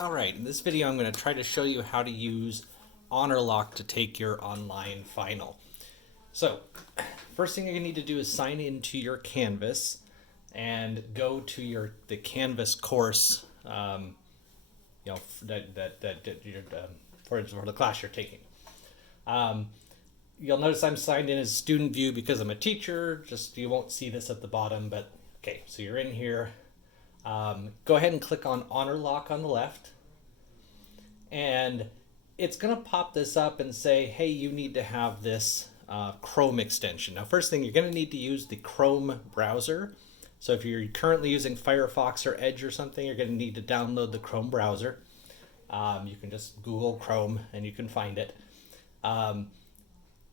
Alright, in this video I'm going to try to show you how to use Honorlock to take your online final. So, first thing you're going to need to do is sign into your Canvas and go to the Canvas course for the class you're taking. You'll notice I'm signed in as student view because I'm a teacher. Just you won't see this at the bottom, but okay, so you're in here. Go ahead and click on Honorlock on the left, and it's going to pop this up and say, hey, you need to have this Chrome extension. Now, first thing, you're going to need to use the Chrome browser. So if you're currently using Firefox or Edge or something, you're going to need to download the Chrome browser. You can just Google Chrome and you can find it. And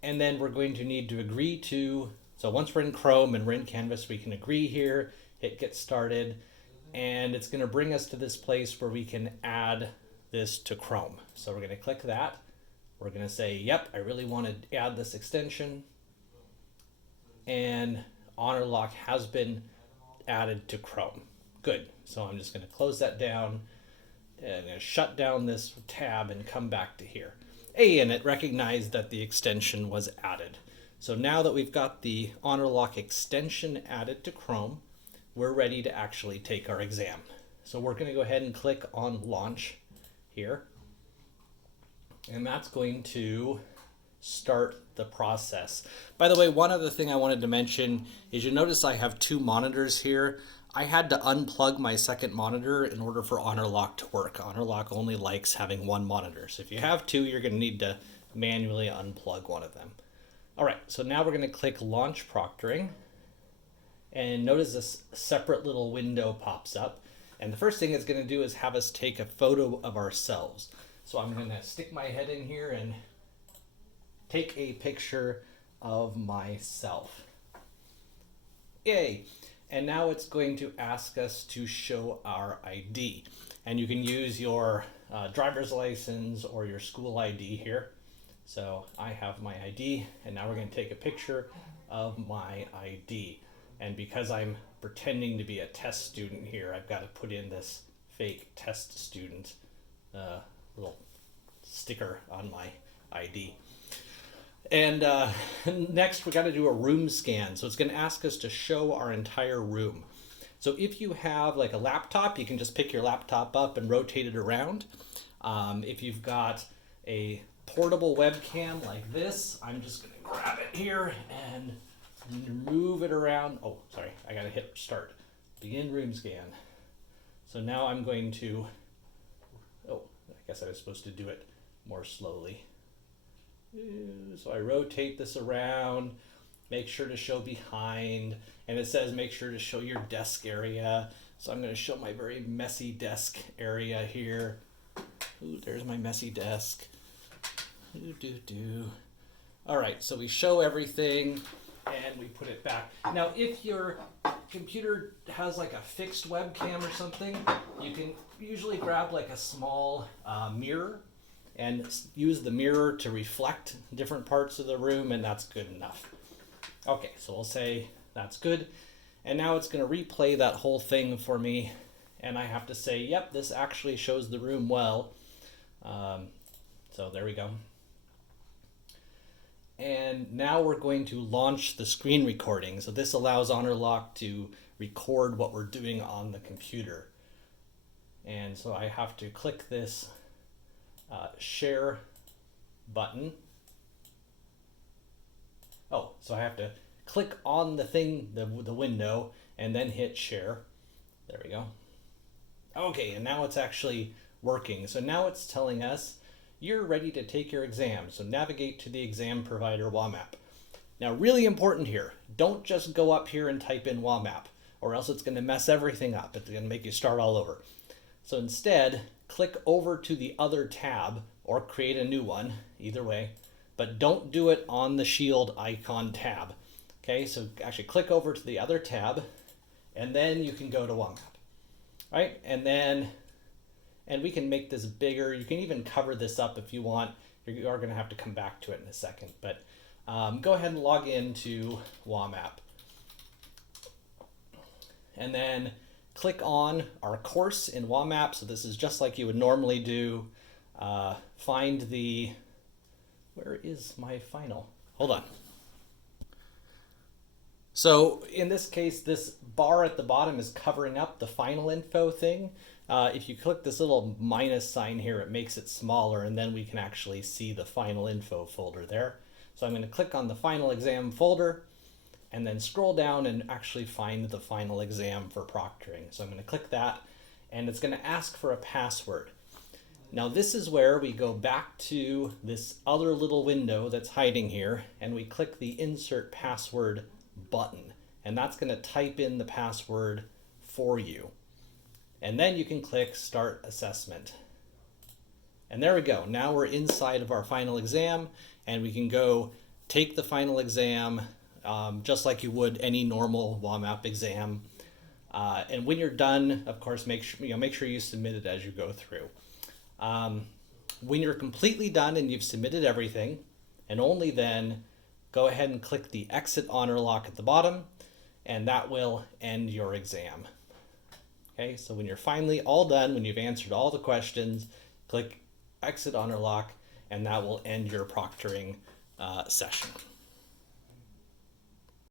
then we're going to need to agree to, so once we're in Chrome and we're in Canvas, we can agree here, hit get started, and it's going to bring us to this place where we can add this to Chrome. So we're going to click that. We're going to say, yep, I really want to add this extension. And Honorlock has been added to Chrome. Good. So I'm just going to close that down. And I'm going to shut down this tab and come back to here. Hey, and it recognized that the extension was added. So now that we've got the Honorlock extension added to Chrome, we're ready to actually take our exam. So we're going to go ahead and click on Launch here. And that's going to start the process. By the way, one other thing I wanted to mention is you notice I have two monitors here. I had to unplug my second monitor in order for Honorlock to work. Honorlock only likes having one monitor. So if you have two, you're going to need to manually unplug one of them. All right, so now we're going to click Launch Proctoring. And notice this separate little window pops up. And the first thing it's going to do is have us take a photo of ourselves. So I'm going to stick my head in here and take a picture of myself. Yay! And now it's going to ask us to show our ID. And you can use your driver's license or your school ID here. So I have my ID, and now we're going to take a picture of my ID. And because I'm pretending to be a test student here, I've got to put in this fake test student little sticker on my ID. And next we got to do a room scan. So it's going to ask us to show our entire room. So if you have like a laptop, you can just pick your laptop up and rotate it around. If you've got a portable webcam like this, I'm just going to grab it here and move it around. Oh, sorry, I gotta hit start. Begin room scan. So now I'm going to, oh, I guess I was supposed to do it more slowly. So I rotate this around, make sure to show behind, and it says make sure to show your desk area. So I'm gonna show my very messy desk area here. Ooh, there's my messy desk. All right, so we show everything and we put it back. Now, if your computer has like a fixed webcam or something, you can usually grab like a small mirror and use the mirror to reflect different parts of the room, and that's good enough. Okay, so we'll say that's good. And now it's going to replay that whole thing for me, and I have to say, yep, this actually shows the room well. So there we go. And now we're going to launch the screen recording. So this allows Honorlock to record what we're doing on the computer. And so I have to click this share button. Oh, so I have to click on the thing, the window, and then hit share. There we go. Okay, and now it's actually working. So now it's telling us you're ready to take your exam. So navigate to the exam provider WAMAP. Now, really important here, don't just go up here and type in WAMAP, or else it's going to mess everything up. It's going to make you start all over. So instead, click over to the other tab or create a new one, either way, but don't do it on the shield icon tab. Okay, so actually click over to the other tab, and then you can go to WAMAP. All right, and we can make this bigger. You can even cover this up if you want. You are going to have to come back to it in a second, but go ahead and log into WAMAP. And then click on our course in WAMAP. So this is just like you would normally do. Find the, where is my final? Hold on. So in this case, this bar at the bottom is covering up the final info thing. If you click this little minus sign here, it makes it smaller, and then we can actually see the final info folder there. So I'm going to click on the final exam folder and then scroll down and actually find the final exam for proctoring. So I'm going to click that, and it's going to ask for a password. Now this is where we go back to this other little window that's hiding here, and we click the insert password button, and that's going to type in the password for you. And then you can click start assessment. And there we go. Now we're inside of our final exam, and we can go take the final exam just like you would any normal WAMAP exam. And when you're done, of course, make sure you submit it as you go through. When you're completely done and you've submitted everything, and only then, go ahead and click the exit Honorlock at the bottom, and that will end your exam. Okay, so when you're finally all done, when you've answered all the questions, click exit Honorlock, and that will end your proctoring session.